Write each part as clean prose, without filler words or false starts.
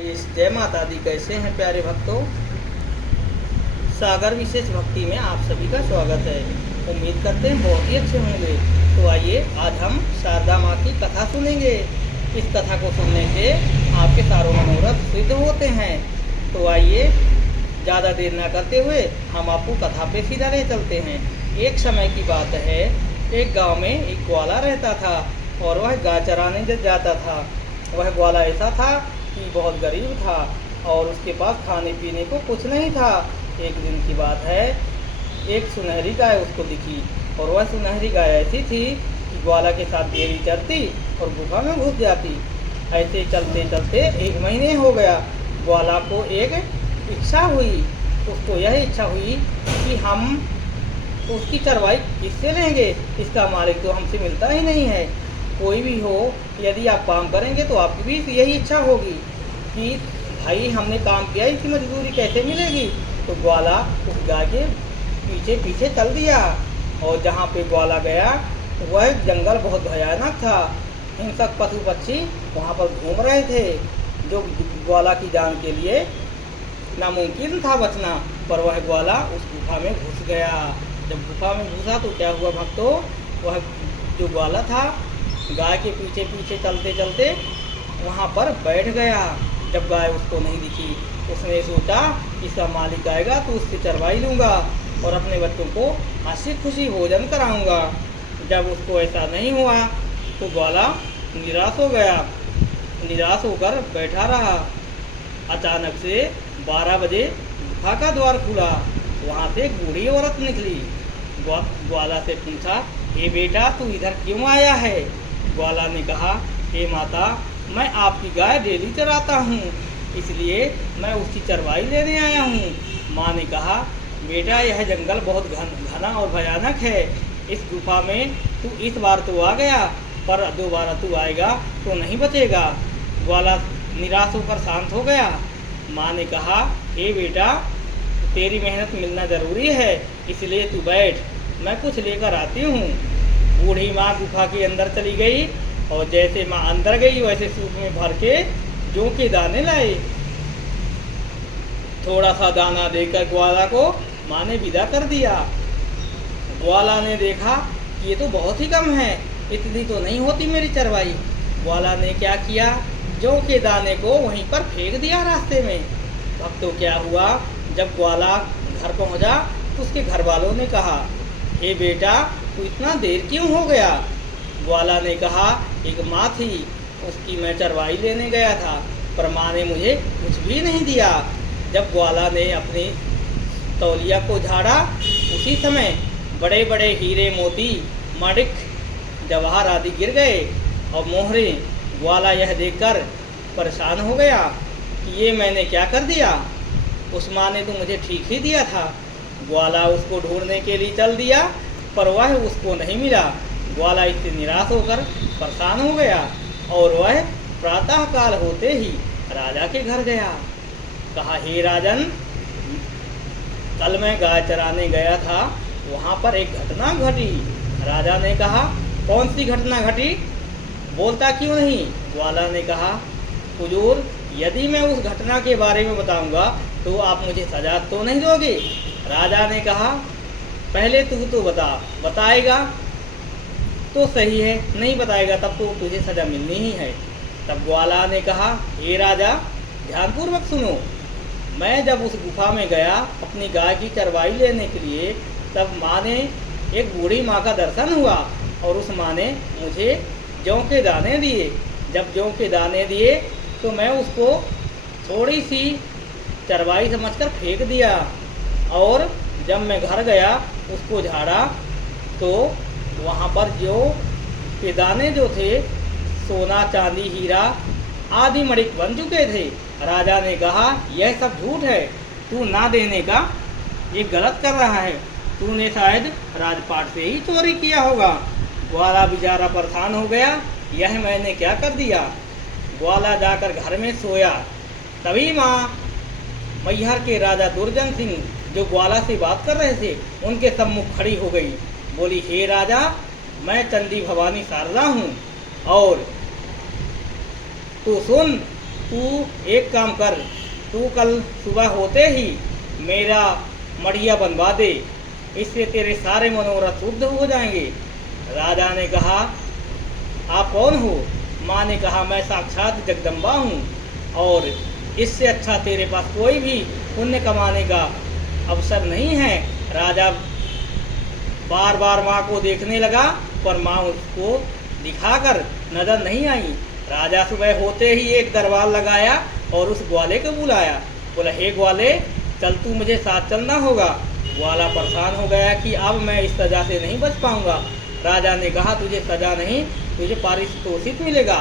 इस जय माता दी। कैसे हैं प्यारे भक्तों। सागर विशेष भक्ति में आप सभी का स्वागत है। उम्मीद करते हैं बहुत ही अच्छे होंगे। तो आइए आज हम शारदा माँ की कथा सुनेंगे। इस कथा को सुनने से आपके सारों मनोरथ सिद्ध होते हैं। तो आइए ज़्यादा देर ना करते हुए हम आपको कथा पे सीधा ले चलते हैं। एक समय की बात है, एक गांव में एक ग्वाला रहता था और वह गाय चराने जाता था। वह ग्वाला ऐसा था कि बहुत गरीब था और उसके पास खाने पीने को कुछ नहीं था। एक दिन की बात है, एक सुनहरी गाय उसको दिखी और वह सुनहरी गाय ऐसी थी कि ग्वाला के साथ डेरी चरती और गुफा में घुस जाती। ऐसे चलते चलते 1 महीने हो गया। ग्वाला को एक इच्छा हुई, उसको यह इच्छा हुई कि हम उसकी चरवाई किससे लेंगे। इसका मालिक तो हमसे मिलता ही नहीं है। कोई भी हो, यदि आप काम करेंगे तो आपकी भी यही इच्छा होगी कि भाई हमने काम किया, इसकी मजदूरी कैसे मिलेगी। तो ग्वाला उस गाय के पीछे पीछे चल दिया और जहाँ पे ग्वाला गया वह जंगल बहुत भयानक था। हिंसक पशु पक्षी वहाँ पर घूम रहे थे, जो ग्वाला की जान के लिए नामुमकिन था बचना। पर वह ग्वाला उस गुफा में घुस गया। जब गुफा में घुसा तो क्या हुआ भक्तों, वह जो ग्वाला था गाय के पीछे पीछे चलते चलते वहाँ पर बैठ गया। जब गाय उसको नहीं दिखी, उसने सोचा इसका मालिक आएगा तो उससे चरवाई लूँगा और अपने बच्चों को हंसी खुशी भोजन कराऊँगा। जब उसको ऐसा नहीं हुआ तो ग्वाला निराश हो गया। निराश होकर बैठा रहा। अचानक से 12 बजे गुफा का द्वार खुला। वहाँ से एक बूढ़ी औरत निकली। ग्वाला से पूछा, हे बेटा तू इधर क्यों आया है। ग्वाला ने कहा, हे माता, मैं आपकी गाय डेली चराता हूँ, इसलिए मैं उसकी चरवाई लेने आया हूँ। माँ ने कहा, बेटा यह जंगल बहुत घना और भयानक है। इस गुफा में तू इस बार तो आ गया, पर दोबारा तू आएगा तो नहीं बचेगा। ग्वाला निराश होकर शांत हो गया। माँ ने कहा, हे बेटा तेरी मेहनत मिलना ज़रूरी है, इसलिए तू बैठ, मैं कुछ लेकर आती हूँ। बूढ़ी माँ गुफा के अंदर चली गई और जैसे माँ अंदर गई वैसे सूप में भर के जौ के दाने लाए। थोड़ा सा दाना देकर ग्वाला को माँ ने विदा कर दिया। ग्वाला ने देखा कि ये तो बहुत ही कम है, इतनी तो नहीं होती मेरी चरवाई। ग्वाला ने क्या किया, जौ के दाने को वहीं पर फेंक दिया रास्ते में। भक्तों क्या हुआ, जब ग्वाला घर पहुंचा तो उसके घर वालों ने कहा, हे बेटा तू इतना देर क्यों हो गया। ग्वाला ने कहा, एक माँ थी, उसकी मैं चरवाई लेने गया था, पर माँ ने मुझे कुछ भी नहीं दिया। जब ग्वाला ने अपनी तौलिया को झाड़ा, उसी समय बड़े बड़े हीरे मोती माणिक जवाहर आदि गिर गए और मोहरे। ग्वाला यह देखकर परेशान हो गया कि ये मैंने क्या कर दिया। उस माँ ने तो मुझे ठीक ही दिया था। ग्वाला उसको ढूंढने के लिए चल दिया, पर वह उसको नहीं मिला। ग्वाला इससे निराश होकर परेशान हो गया और वह प्रातःकाल होते ही राजा के घर गया। कहा, हे राजन, कल मैं गाय चराने गया था, वहाँ पर एक घटना घटी। राजा ने कहा, कौन सी घटना घटी, बोलता क्यों नहीं। ग्वाला ने कहा, हुजूर यदि मैं उस घटना के बारे में बताऊंगा तो आप मुझे सजा तो नहीं दोगे। राजा ने कहा, पहले तू तो बताएगा तो सही है, नहीं बताएगा तब तो तुझे सजा मिलनी ही है। तब ग्वाला ने कहा, हे राजा ध्यानपूर्वक सुनो, मैं जब उस गुफा में गया अपनी गाय की चरवाई लेने के लिए, तब माँ ने एक बूढ़ी माँ का दर्शन हुआ और उस माँ ने मुझे जौ के दाने दिए। जब जौ के दाने दिए तो मैं उसको थोड़ी सी चरवाई समझकर फेंक दिया और जब मैं घर गया उसको झाड़ा तो वहाँ पर जौ के दाने जो थे सोना चांदी हीरा आदि मणिक बन चुके थे। राजा ने कहा, यह सब झूठ है, तू ना देने का ये गलत कर रहा है, तूने शायद राजपाट से ही चोरी किया होगा। ग्वाला बेचारा परेशान हो गया, यह मैंने क्या कर दिया। ग्वाला जाकर घर में सोया। तभी माँ मैहर के राजा दुर्जन सिंह जो ग्वाला से बात कर रहे थे उनके सम्मुख खड़ी हो गई। बोली, हे राजा, मैं चंडी भवानी शारदा हूँ और तो सुन, तू एक काम कर, तू कल सुबह होते ही मेरा मढ़िया बनवा दे, इससे तेरे सारे मनोरथ सिद्ध हो जाएंगे। राजा ने कहा, आप कौन हो? माँ ने कहा, मैं साक्षात जगदम्बा हूँ और इससे अच्छा तेरे पास कोई भी पुण्य कमाने का अवसर नहीं है। राजा बार बार माँ को देखने लगा पर माँ उसको दिखाकर नजर नहीं आई। राजा सुबह होते ही एक दरबार लगाया और उस ग्वाले को बुलाया। बोला, हे ग्वाले, चल तू मुझे साथ चलना होगा। ग्वाला परेशान हो गया कि अब मैं इस सज़ा से नहीं बच पाऊंगा। राजा ने कहा, तुझे सज़ा नहीं, तुझे पारितोषिक मिलेगा।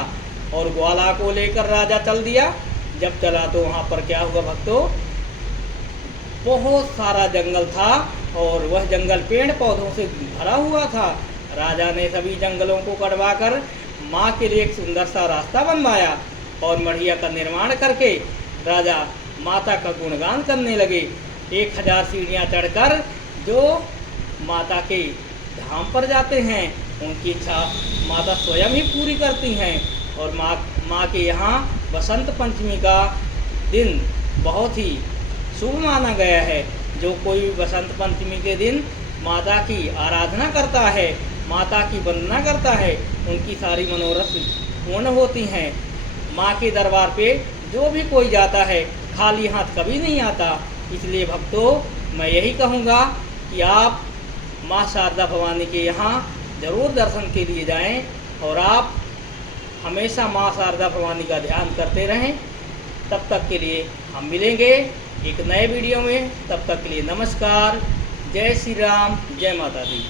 और ग्वाला को लेकर राजा चल दिया। जब चला तो वहाँ पर क्या हुआ भक्तों, बहुत सारा जंगल था और वह जंगल पेड़ पौधों से भरा हुआ था। राजा ने सभी जंगलों को कटवा कर माँ के लिए एक सुंदर सा रास्ता बनवाया और मढ़िया का निर्माण करके राजा माता का गुणगान करने लगे। 1000 सीढ़ियाँ चढ़कर जो माता के धाम पर जाते हैं उनकी इच्छा माता स्वयं ही पूरी करती हैं। और माँ के यहाँ बसंत पंचमी का दिन बहुत ही शुभ माना गया है। जो कोई बसंत पंचमी के दिन माता की आराधना करता है, माता की वंदना करता है, उनकी सारी मनोरथ पूर्ण होती हैं। माँ के दरबार पे जो भी कोई जाता है खाली हाथ कभी नहीं आता। इसलिए भक्तों, मैं यही कहूँगा कि आप माँ शारदा भवानी के यहाँ ज़रूर दर्शन के लिए जाएं और आप हमेशा माँ शारदा भवानी का ध्यान करते रहें। तब तक के लिए हम मिलेंगे एक नए वीडियो में। तब तक के लिए नमस्कार। जय श्री राम, जय माता दी।